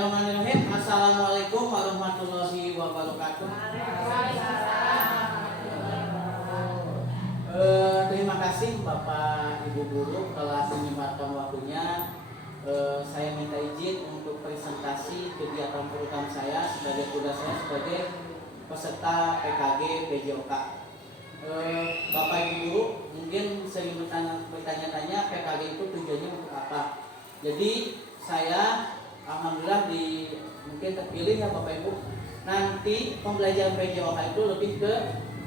Bismillahirrahmanirrahim. Assalamualaikum warahmatullahi wabarakatuh. Terima kasih Bapak Ibu Guru telah menyempatkan waktunya. Saya minta izin untuk presentasi kegiatan program saya sebagai tugas saya sebagai peserta PKG PJOK. Bapak Ibu Guru mungkin sering bertanya-tanya PKG itu tujuannya untuk apa. Jadi saya alhamdulillah mungkin terpilih ya Bapak Ibu. Nanti pembelajaran PJOK itu lebih ke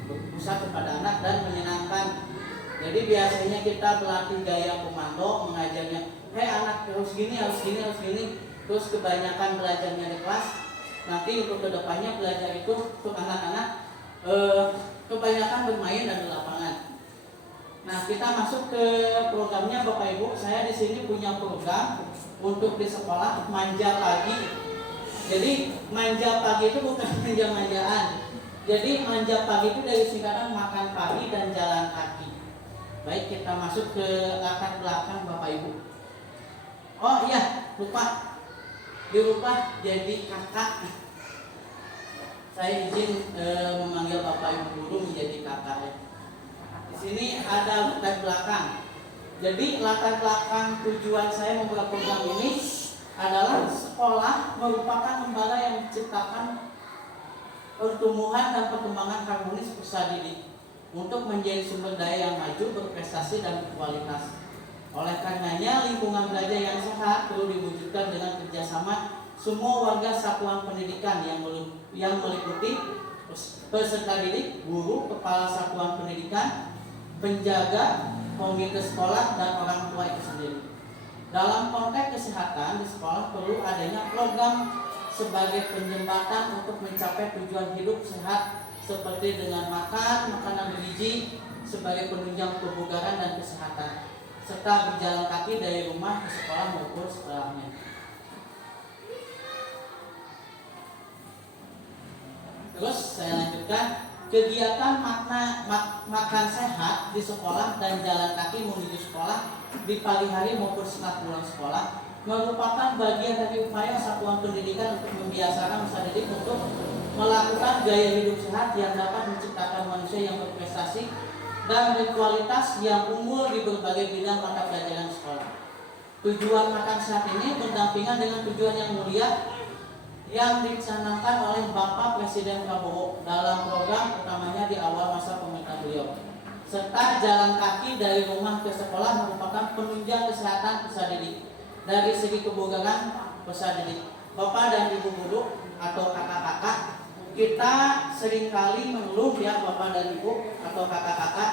berpusat kepada anak dan menyenangkan. Jadi biasanya kita berlatih gaya komando, mengajarnya, hei anak harus gini, harus gini, harus gini. Terus kebanyakan belajarnya di kelas. Nanti untuk kedepannya belajar itu untuk anak-anak kebanyakan bermain dan di lapangan. Nah, kita masuk ke programnya Bapak Ibu. Saya di sini punya program untuk di sekolah manja pagi. Jadi manja pagi itu bukan manja-manjaan. Jadi manja pagi itu dari singkatan makan pagi dan jalan kaki. Baik, kita masuk ke latar belakang Bapak Ibu. Oh iya, lupa. Dirubah jadi kakak. Saya izin memanggil Bapak Ibu Guru menjadi kakak ya. Di sini ada latar belakang. Jadi latar belakang tujuan saya membuat program ini adalah sekolah merupakan lembaga yang menciptakan pertumbuhan dan perkembangan harmonis peserta didik untuk menjadi sumber daya yang maju, berprestasi dan berkualitas. Oleh karenanya lingkungan belajar yang sehat perlu diwujudkan dengan kerjasama semua warga satuan pendidikan yang meliputi peserta didik, guru, kepala satuan pendidikan, penjaga, komite sekolah, dan orang tua itu sendiri. Dalam konteks kesehatan di sekolah perlu adanya program sebagai penjembatan untuk mencapai tujuan hidup sehat seperti dengan makan makanan bergizi sebagai penunjang kebugaran dan kesehatan, serta berjalan kaki dari rumah ke sekolah maupun sekolahnya. Terus saya lanjutkan. Kegiatan makan sehat di sekolah dan jalan kaki menuju sekolah di pagi hari maupun setelah pulang sekolah merupakan bagian dari upaya satuan pendidikan untuk membiasakan peserta didik untuk melakukan gaya hidup sehat yang dapat menciptakan manusia yang berprestasi dan berkualitas yang unggul di berbagai bidang mata pelajaran sekolah. Tujuan makan sehat ini berdampingan dengan tujuan yang mulia yang dicanangkan oleh Bapak Presiden Prabowo dalam program utamanya di awal masa pemerintahan beliau. Serta jalan kaki dari rumah ke sekolah merupakan penunjang kesehatan peserta didik dari segi kebugaran peserta didik. Bapak dan Ibu Guru atau kakak-kakak, kita seringkali mengeluh ya Bapak dan Ibu atau kakak-kakak,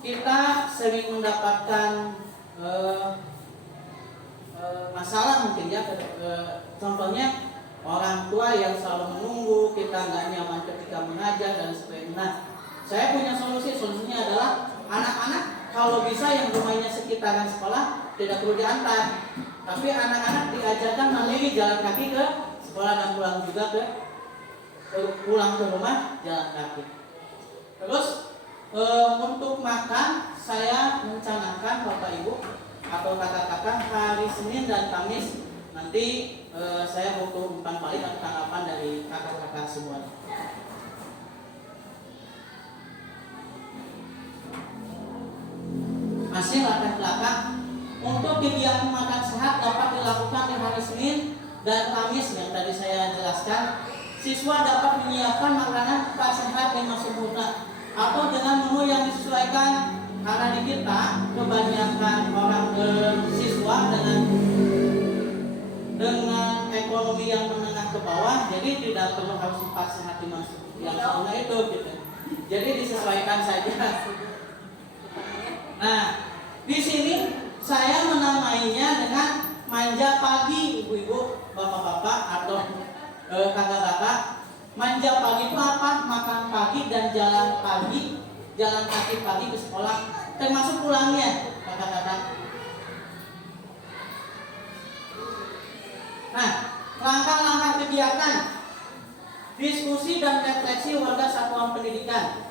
kita sering mendapatkan masalah mungkin ya, contohnya orang tua yang selalu menunggu, kita nggak nyaman ketika mengajar dan sebagainya. Nah, saya punya solusinya adalah anak-anak kalau bisa yang rumahnya sekitaran sekolah tidak perlu diantar, tapi anak-anak diajarkan melalui jalan kaki ke sekolah dan pulang juga pulang ke rumah jalan kaki. Terus untuk makan saya mencanangkan Bapak Ibu atau kakak-kakak hari Senin dan Kamis nanti saya butuh umpan balik atau tanggapan dari kakak-kakak semua. Masih latar belakang untuk kegiatan makan sehat dapat dilakukan di hari Senin dan Kamis yang tadi saya jelaskan. Siswa dapat menyiapkan makanan sehat yang sempurna atau dengan menu yang disesuaikan. Karena di kita kebanyakan orang siswa dengan ekonomi yang menengah ke bawah, jadi tidak perlu harus 4 sehat yang sempurna itu gitu. Jadi disesuaikan saja. Nah, di sini saya menamainya dengan manja pagi, ibu-ibu, bapak-bapak atau kakak-kakak. Manja pagi itu apa? Makan pagi dan jalan kaki pagi ke sekolah, termasuk pulangnya, kakak-kakak. Nah, langkah-langkah kegiatan, diskusi dan refleksi warga satuan pendidikan.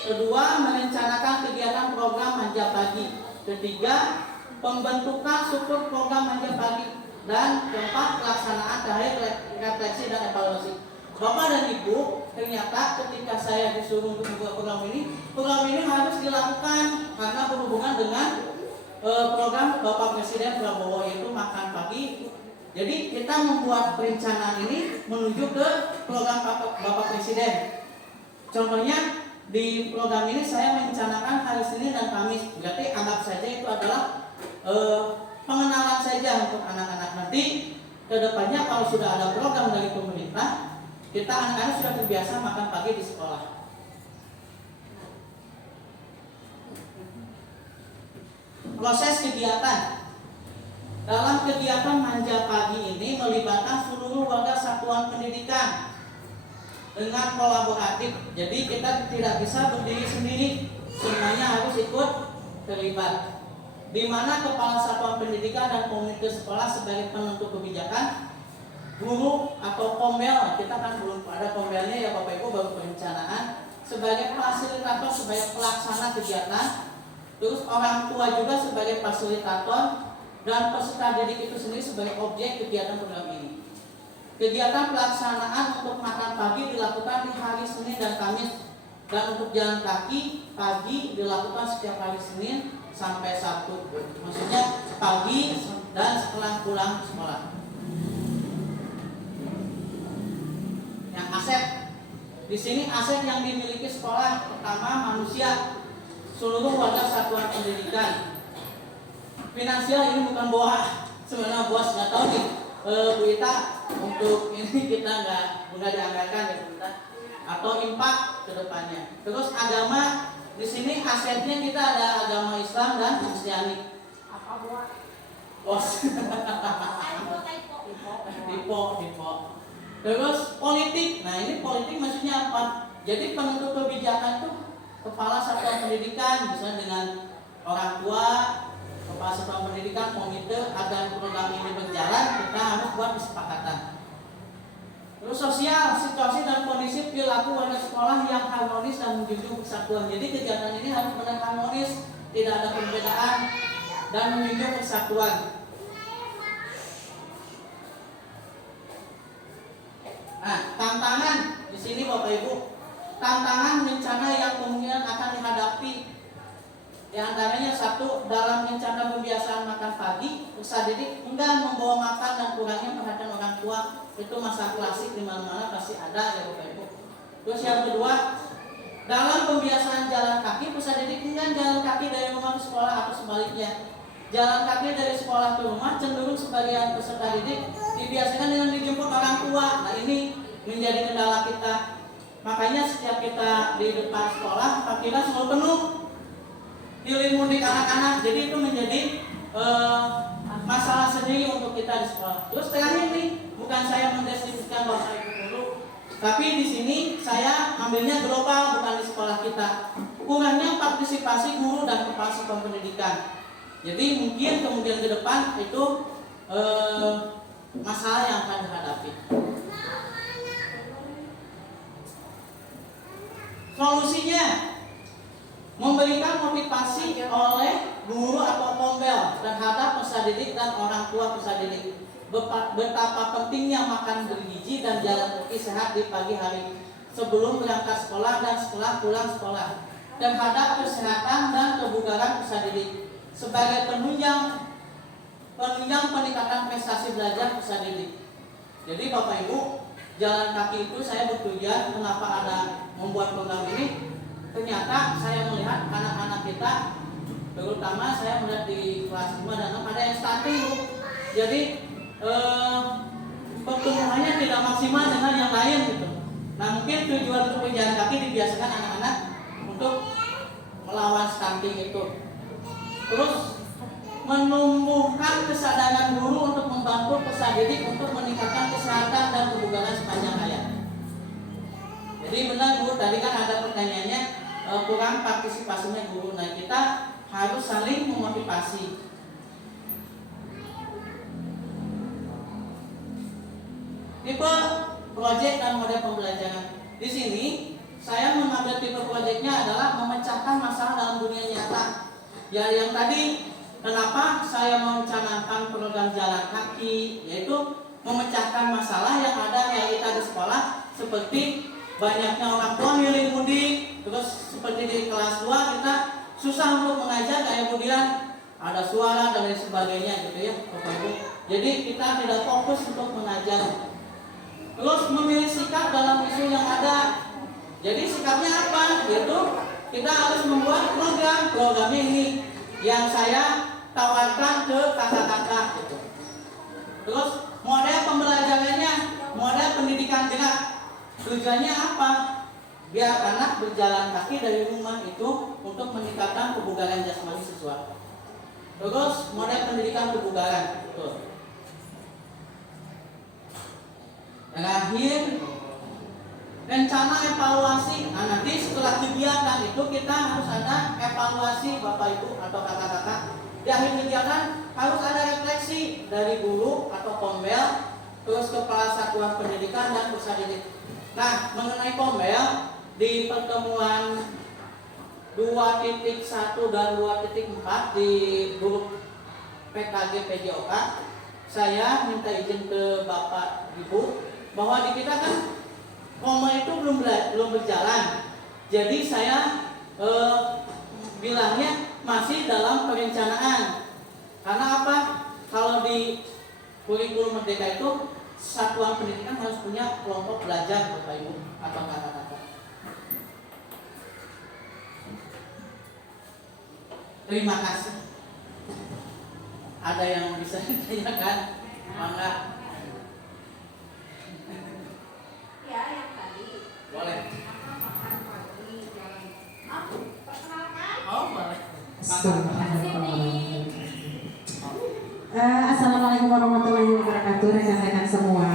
Kedua, merencanakan kegiatan program manja pagi. Ketiga, pembentukan struktur program manja pagi. dan keempat pelaksanaan terakhir refleksi dan evaluasi. Bapak dan Ibu, ternyata ketika saya disuruh untuk membuat program ini harus dilakukan karena berhubungan dengan program Bapak Presiden Prabowo, yaitu makan pagi. Jadi kita membuat perencanaan ini menuju ke program Bapak Presiden. Contohnya di program ini saya merencanakan hari Senin dan Kamis. Berarti anggap saja itu adalah pengenalan saja untuk anak-anak. Nanti kedepannya kalau sudah ada program dari pemerintah, kita anak-anak sudah terbiasa makan pagi di sekolah. Proses kegiatan. Dalam kegiatan manja pagi ini melibatkan seluruh warga satuan pendidikan dengan kolaboratif. Jadi kita tidak bisa berdiri sendiri, semuanya harus ikut terlibat. Di mana kepala satuan pendidikan dan komite sekolah sebagai penentu kebijakan, guru atau kombel, kita kan belum ada kombelnya ya Bapak Ibu, baru perencanaan, sebagai fasilitator, sebagai pelaksana kegiatan. Terus orang tua juga sebagai fasilitator, dan peserta didik itu sendiri sebagai objek kegiatan program ini. Kegiatan pelaksanaan untuk makan pagi dilakukan di hari Senin dan Kamis, dan untuk jalan kaki pagi dilakukan setiap hari Senin sampai Sabtu. Maksudnya pagi dan setelah pulang sekolah. Yang aset di sini, aset yang dimiliki sekolah pertama manusia, seluruh warga satuan pendidikan. Finansial ini bukan boa, sebenarnya bos nggak tahu nih Bu Ita, untuk ini kita nggak dianggarkan ya Bu Ita, atau impak ke depannya. Terus agama, di sini asetnya kita ada agama Islam dan Kristiani. Apa boa? Bos. Tipe. Terus politik, nah ini politik maksudnya apa? Jadi penentu kebijakan itu kepala satuan pendidikan, misalnya dengan orang tua, kepala satuan pendidikan, komite, agar program ini berjalan, kita harus buat kesepakatan. Terus sosial, situasi dan kondisi perilaku warga sekolah yang harmonis dan menjunjung persatuan. Jadi kegiatan ini harus benar harmonis, tidak ada perbedaan, dan menjunjung persatuan. Nah, tantangan di sini Bapak Ibu, tantangan rencana yang kemungkinan akan dihadapi. Di antaranya satu, dalam rencana kebiasaan makan pagi, peserta didik enggan membawa makan dan kurangnya perhatian orang tua. Itu masalah klasik di mana-mana pasti ada ya Bapak Ibu. Terus yang kedua, dalam pembiasaan jalan kaki, peserta didik enggan jalan kaki dari rumah ke sekolah atau sebaliknya. Jalan kaki dari sekolah ke rumah cenderung sebagian peserta didik dibiasakan dengan dijemput orang tua. Nah ini menjadi kendala kita. Makanya setiap kita di depan sekolah, parkiran selalu penuh, hilir mudik anak-anak. Jadi itu menjadi masalah sendiri untuk kita di sekolah. Terus terakhir nih, bukan saya mendeskripsikan Bapak Ibu dulu, tapi di sini saya ambilnya global, bukan di sekolah kita. Kurangnya partisipasi guru dan kepala satuan pendidikan. Jadi mungkin kemudian ke depan itu masalah yang akan dihadapi. Solusinya, memberikan motivasi oleh guru atau kombel terhadap peserta didik dan orang tua peserta didik. Betapa pentingnya makan bergizi dan jalan kaki sehat di pagi hari sebelum berangkat sekolah dan setelah pulang sekolah, terhadap kesehatan dan kebugaran peserta didik sebagai penunjang peningkatan prestasi belajar peserta didik. Jadi Bapak Ibu, jalan kaki itu saya bertujuan kenapa ada membuat program ini. Ternyata saya melihat anak-anak kita, terutama saya melihat di kelas 5 dan 6 ada yang stunting Bu. Jadi pertumbuhannya tidak maksimal dengan yang lain gitu. Nah mungkin tujuan untuk berjalan kaki dibiasakan anak-anak untuk melawan stunting itu. Terus menumbuhkan kesadaran guru untuk membantu peserta didik untuk meningkatkan kesehatan dan kebugaran sepanjang hayat. Jadi benar Bu, tadi kan ada pertanyaannya kurang partisipasinya guru. Nah kita harus saling memotivasi. Tipe proyek dan model pembelajaran. Di sini saya mengambil tipe proyeknya adalah memecahkan masalah dalam dunia nyata. Ya yang tadi Kenapa saya mencanangkan program jalan kaki, yaitu memecahkan masalah yang ada realita di sekolah, seperti banyaknya orang tua milih mudik, terus seperti di kelas 2 kita susah untuk mengajar, kayak kemudian ada suara dan lain sebagainya gitu ya Bapak Ibu. Jadi kita tidak fokus untuk mengajar. Terus memilih sikap dalam isu yang ada. Jadi sikapnya apa? Yaitu kita harus membuat program ini yang saya tawarkan ke kakak-kakak gitu. Terus model pembelajarannya, model pendidikan gerak. Tujuannya apa? Biar anak berjalan kaki dari rumah itu untuk meningkatkan kebugaran jasmani siswa. Terus model pendidikan kebugaran. Betul. Terakhir, rencana evaluasi. Nah, nanti setelah kegiatan itu kita harus ada evaluasi Bapak Ibu atau kakak-kakak. Di akhir kegiatan harus ada refleksi dari guru atau kombel, terus kepala satuan pendidikan dan peserta didik. Nah, mengenai kombel di pertemuan 2.1 dan 2.4 di grup PKG PJOK, saya minta izin ke Bapak Ibu bahwa di kita kan kombel itu belum berjalan. Jadi saya bilangnya masih dalam perencanaan. Karena apa? Kalau di kurikulum Merdeka itu satuan pendidikan harus punya kelompok belajar Bapak Ibu atau kakak-kakak. Terima kasih. Ada yang bisa ditanyakan? Mangga. Ya, yang tadi. Boleh. Perkenalkan. Boleh. Assalamualaikum warahmatullahi wabarakatuh, rekan-rekan semua.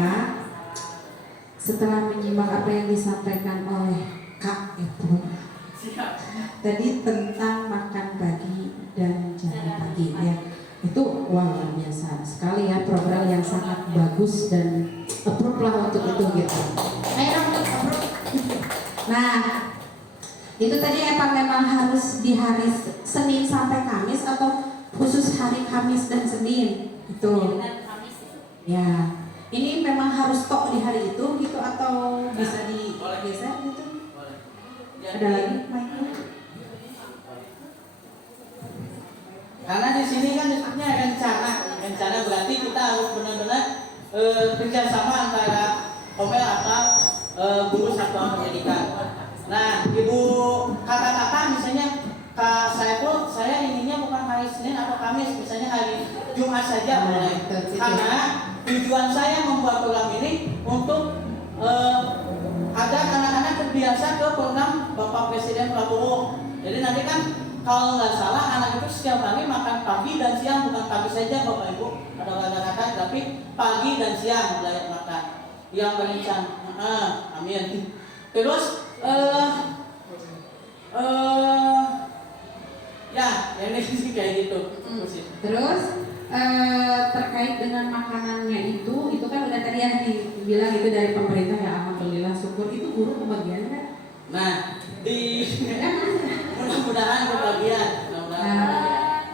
Setelah menyimak apa yang disampaikan oleh Kak Epun tadi tentang makan pagi dan jalan pagi ya, itu luar biasa sekali ya, program yang sangat bagus dan approve lah untuk itu gitu. Ayo approve. Nah, itu tadi memang harus di hari Senin sampai Kamis atau khusus hari Kamis dan Senin itu? Ya, ini memang harus tok di hari itu gitu atau bisa digeser gitu? Ada lagi mic-nya? Karena di sini kan disebutnya rencana berarti kita harus benar-benar kerjasama antara komel atau guru satuan pendidikan. Nah, ibu kakak-kakak misalnya Kak Saiful, saya inginnya bukan hari Senin atau Kamis, misalnya hari Jumat saja boleh. Karena tujuan saya membuat program ini untuk agar anak-anak terbiasa ke program Bapak Presiden Prabowo. Jadi nanti kan kalau nggak salah anak itu setiap hari makan pagi dan siang, bukan pagi saja Bapak Ibu atau kakak-kakak, tapi pagi dan siang layak makan. Yang berencana, amin. Terus ya ini sih kayak gitu. Terus terkait dengan makanannya itu kan udah tadi yang dibilang itu dari pemerintah ya, alhamdulillah syukur. Itu guru kebagian kan? Nah, mudah-mudahan kebagian.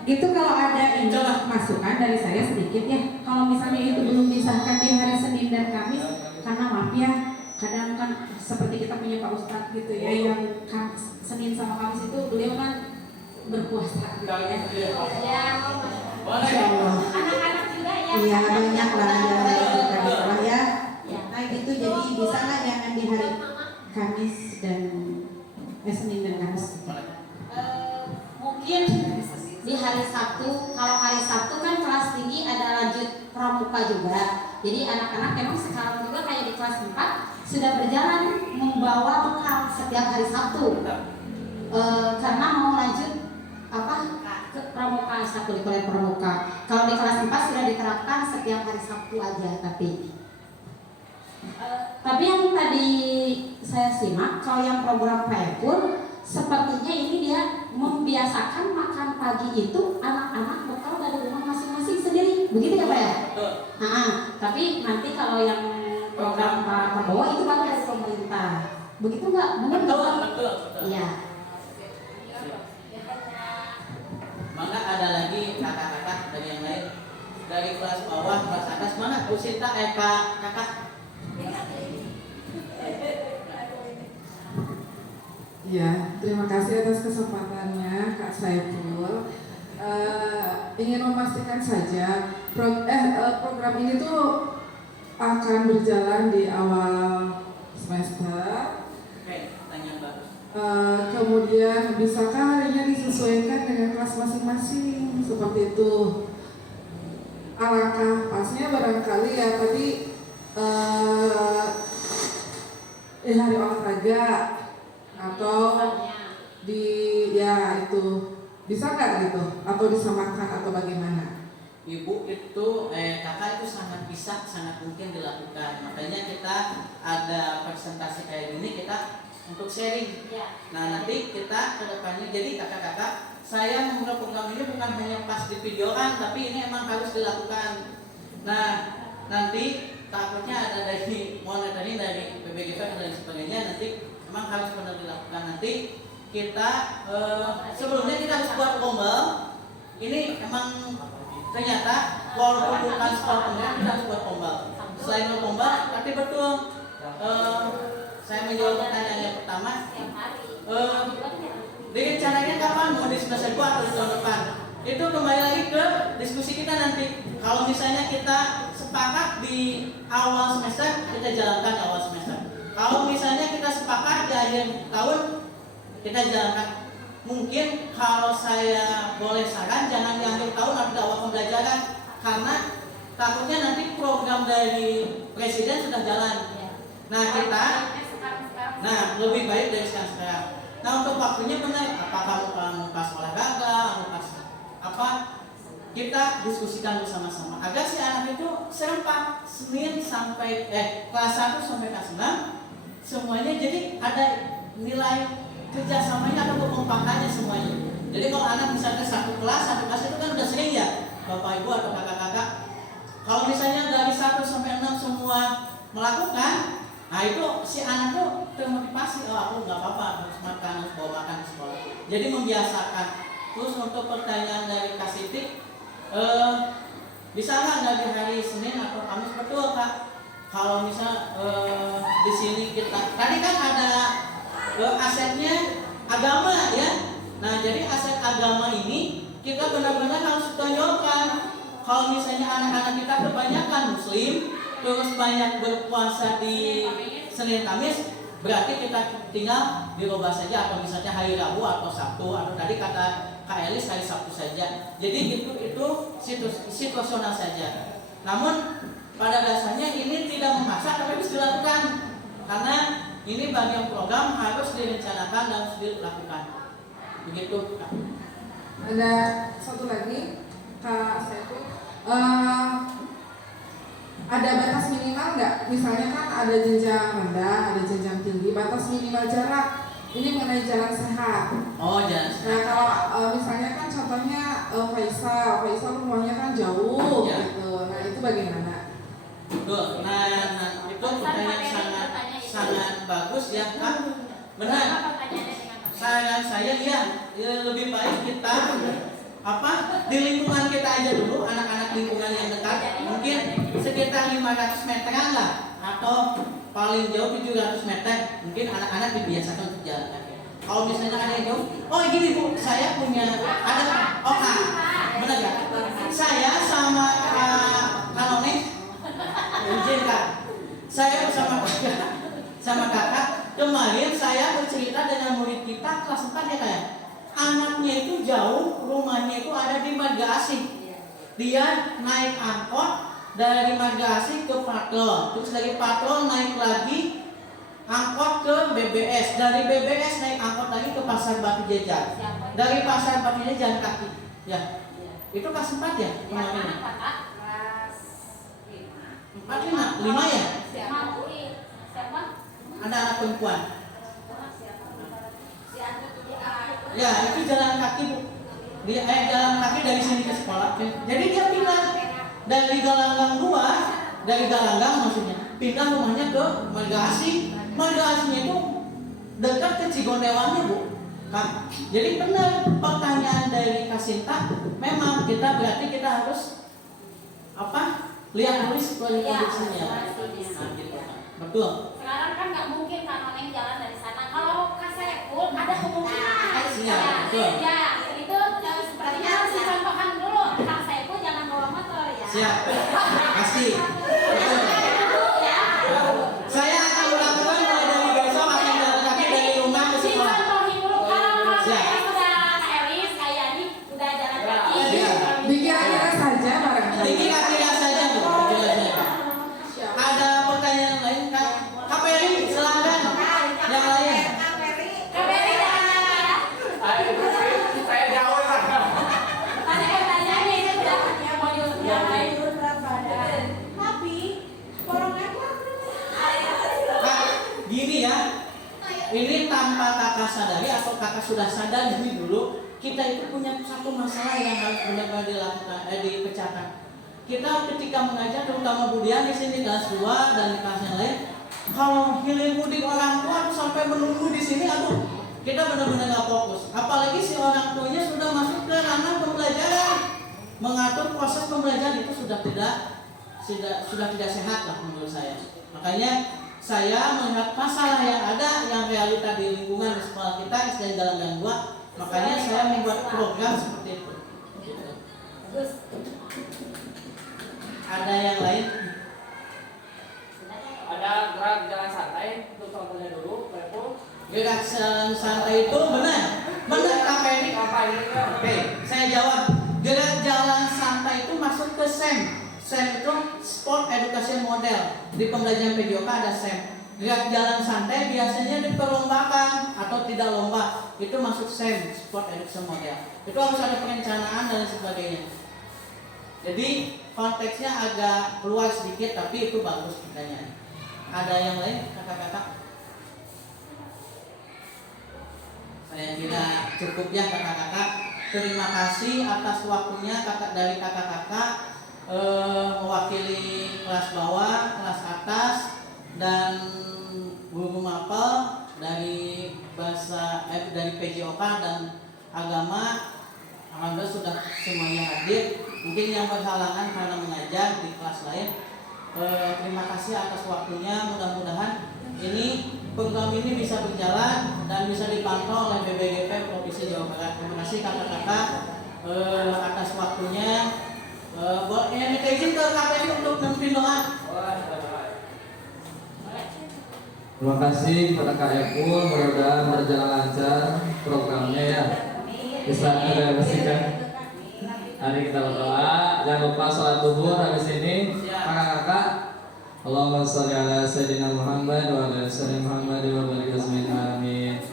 Gitu kalau ada ini masukan dari saya sedikit ya. Kalau misalnya itu belum disahkan di hari Senin dan Kamis, karena maaf ya, kadang kan seperti kita punya Pak Ustadz gitu ya, yang Senin sama Kamis itu beliau kan berpuasa gitu ya. Ya, anak-anak juga ya. Iya, banyak lah ya. Nah itu jadi bisa nggak jangan di hari Kamis dan Senin dan Kamis? Mungkin di hari Sabtu. Kalau hari Sabtu kan kelas tinggi ada lanjut pramuka juga. Jadi anak-anak memang sekarang juga kayak di kelas 4 sudah berjalan membawa bekal setiap hari Sabtu. Karena mau lanjut ke pramuka, ekstrakurikuler pramuka. Kalau di kelas 4 sudah diterapkan setiap hari Sabtu aja. Tapi yang tadi saya simak, kalau yang program Pepun sepertinya ini dia membiasakan makan pagi itu anak-anak bekal dari rumah masing-masing sendiri, begitu ya Pak ya? Tapi nanti kalau yang program Pak Prabowo itu baru dari pemerintah, begitu nggak? Betul. Iya. Maka ada lagi kakak Sinta, kakak. Ya, terima kasih atas kesempatannya Kak Saiful. Ingin memastikan saja program ini tuh akan berjalan di awal semester. Oke, tanya bagus. Kemudian bisakah harinya disesuaikan dengan kelas masing-masing seperti itu? Alangkah pasnya barangkali ya tadi hari olahraga atau di ya itu bisa nggak gitu atau disamakan atau bagaimana? Ibu itu kakak itu sangat bisa, sangat mungkin dilakukan. Makanya kita ada presentasi kayak gini, kita untuk sharing. Nah nanti kita kedepannya, jadi kakak-kakak, saya membuat program ini bukan hanya pas di videoan, tapi ini emang harus dilakukan. Nah nanti takutnya ada dari monitoring dari PBGP dan lain sebagainya, nanti emang harus benar dilakukan. Nanti kita sebelumnya kita harus buat rombel. Ini emang ternyata walaupun bukan sport penggerak, kita harus buat rombel. Selain rombel, tapi betul saya menjawab pertanyaan yang pertama. Rencananya kapan mau di semester 2 atau di tahun depan? Itu kembali lagi ke diskusi kita nanti. Kalau misalnya kita sepakat di awal semester, kita jalankan di awal semester. Kalau misalnya kita sepakat di akhir tahun, kita jalankan. Mungkin kalau saya boleh saran, jangan di akhir tahun atau di awal pembelajaran, karena takutnya nanti program dari presiden sudah jalan. Nah kita, lebih baik dari sekarang. Nah untuk waktunya benar, apakah mau pas olahraga, mau pas apa, kita diskusikan bersama-sama agar si anak itu serempak Senin sampai kelas 1 sampai kelas 6 semuanya, jadi ada nilai kerjasamanya atau kekompakannya semuanya. Jadi kalau anak misalnya satu kelas itu kan udah sering ya bapak ibu atau kakak-kakak. Kalau misalnya dari 1 sampai 6 semua melakukan, nah itu si anak tuh termotivasi, oh aku nggak apa-apa harus makan, harus bawa makan di sekolah. Jadi membiasakan. Terus untuk pertanyaan dari Kak Siti, bisa nggak di hari Senin atau Kamis? Betul Kak. Kalau misal di sini kita tadi kan ada asetnya agama ya. Nah jadi aset agama ini kita benar-benar harus tonjolkan. Kalau misalnya anak-anak kita kebanyakan Muslim, terus banyak berpuasa di Senin Kamis, berarti kita tinggal dirubah saja, atau misalnya hari Rabu atau Sabtu, atau tadi kata Kak Elis hari Sabtu saja. Jadi itu situasional saja. Namun pada dasarnya ini tidak memaksa, tapi bisa dilakukan karena ini bagian program harus direncanakan dan harus dilakukan. Begitu Kak. Ada satu lagi Kak Saiful, ada batas minimal nggak? Misalnya kan ada jenjang rendah, ada jenjang tinggi, batas minimal jarak. Ini mengenai jalan sehat. Oh jalan sehat. Nah kalau misalnya kan contohnya Faisal rumahnya kan jauh Ya. gitu. Nah itu bagaimana? Betul. Nah itu pertanyaan sangat bagus ya Kak. Benar. Saran saya ya lebih baik kita di lingkungan kita aja dulu, anak-anak lingkungan yang dekat, mungkin sekitar 500 meteran lah, atau paling jauh 700 meter, mungkin anak-anak dibiasakan untuk jalan kaki. Kalau misalnya ada yang jauh, oh gini Bu, saya punya benar ya? Saya sama Kanone, izin Kak, saya sama kakak, kemarin saya bercerita dengan murid kita kelas 4 ya Kak. Anaknya itu jauh, rumahnya itu ada di Marga Asih. Dia naik angkot dari Marga Asih ke Patrol, terus dari Patrol naik lagi angkot ke BBS, dari BBS naik angkot lagi ke Pasar Batu Jajar, dari Pasar Batu Jajar jalan kaki. Ya, itu kelas 4 ya kemarin. 4, 5 ya? Ada anak perempuan. Ya, itu jalan kaki Bu. Dia jalan kaki dari sini ke sekolah. Jadi dia pindah dari Galanggang 2, dari Galanggang maksudnya, pindah rumahnya ke Marga Asih. Marga Asihnya itu dekat ke Cigondewannya Bu. Kan? Jadi benar pertanyaan dari Kasinta, memang kita berarti kita harus lihat dulu situasi Iya, kondisinya. situasinya. Nah, gitu. Betul. Sekarang kan nggak mungkin kan Neng jalan dari sana. Kalau Kak Saiful ada kemungkinan. Iya, betul. Ya, itu sepertinya harus dicontohkan dulu. Kak Saiful jangan bawa motor ya. Siap. Pasti. Betul. Saya akan melakukan mulai dari besok akan jalan kaki dari rumah ke sekolah. Dicontohin dulu kalau Siap. saya sudah Kak Elis kayak ini udah jalan kaki. Siap. Dikira-kira saja barangkali. Dikira-kira saja Bu, dikira saja. Ada pertanyaan lain Kak? Kak Peri, silakan. Yang lain. Kak Beri jangan lagi ya. Saya jauh lah. Tadi saya tanya nih sudah mau diusulkan. Kak, gini ya. Ini tanpa kakak sadari atau kakak sudah sadar dulu, kita itu punya satu masalah yang harus benar-benar dilakukan, dipecahkan. Kita ketika mengajar, terutama Budian di sini kelas 2 dan di kelas yang lain, kalau hilir mudik orang tua tuh sampai menunggu di sini, aduh, kita benar-benar nggak fokus. Apalagi si orang tuanya sudah masuk ke ranah pembelajaran, mengatur proses pembelajaran itu sudah tidak sehat lah menurut saya. Makanya saya melihat masalah yang ada, yang realita di lingkungan di sekolah kita SD Jalan Gang 2, makanya saya membuat program seperti itu. Gitu. Ada yang lain? Ada gerak jalan santai untuk contohnya dulu, Revo. Gerak jalan santai itu benar Kak Peri. Apa ini kan? Oke, saya jawab. Gerak jalan santai itu masuk ke SEM. SEM itu Sport Education Model. Di pembelajaran PJOK ada SEM. Gerak jalan santai biasanya diperlombakan atau tidak lomba. Itu masuk SEM, Sport Education Model. Itu harus ada perencanaan dan sebagainya. Jadi konteksnya agak keluar sedikit, tapi itu bagus pertanyaan. Ada yang lain, kakak-kakak? Saya kira cukup ya kakak-kakak. Terima kasih atas waktunya dari kakak-kakak mewakili kelas bawah, kelas atas, dan guru mapel dari dari PJOK dan agama. Alhamdulillah sudah semuanya hadir. Mungkin yang berhalangan karena mengajar di kelas lain. Terima kasih atas waktunya. Mudah-mudahan program ini bisa berjalan dan bisa dipantau oleh BBGP Provinsi Jawa Barat. Terima kasih kakak-kakak atas waktunya. Minta izin ke KPI untuk memimpin doa. Terima kasih kepada Kak Epul, mudah-mudahan berjalan lancar programnya ya. Bisa direalisasikan. Hari kita berdoa, jangan lupa sholat zuhur habis ini. Kakak-kakak, Allahumma sholli ala sayyidina Muhammad wa ala sayyidina Muhammad wa barik asmin amin.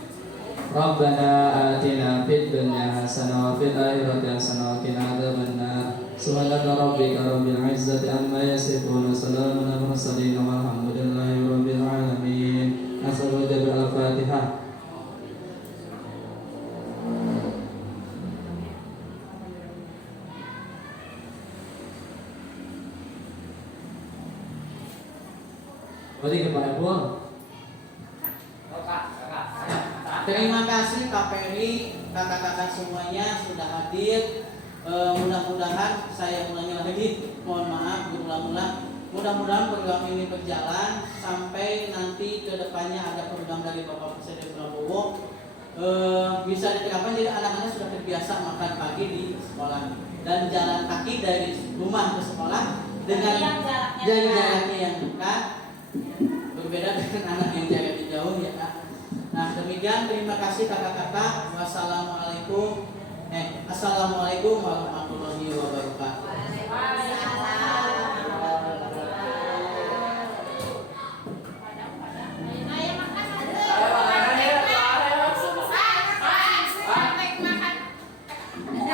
Rabbana atina fid dunya hasanah wa fil akhirati hasanah wa qina adzabannar. Subhana rabbika rabbil izzati amma yasifun wa salamun alal mursalin walhamdulillahi rabbil alamin. As'alullah al-Fatihah. Balik kepada Epul. Terima kasih Kak Peri, kakak-kakak semuanya sudah hadir. Mudah-mudahan saya ulangi lagi, mohon maaf berulang-ulang. Mudah-mudahan program ini berjalan sampai nanti ke depannya ada program dari Bapak Presiden Prabowo bisa diterapkan, jadi anak-anak sudah terbiasa makan pagi di sekolah dan jalan kaki dari rumah ke sekolah dengan jaraknya yang dekat, berbeda dengan anak yang jaraknya jauh ya Kak. Nah demikian, terima kasih kakak-kakak. Assalamualaikum warahmatullahi wabarakatuh.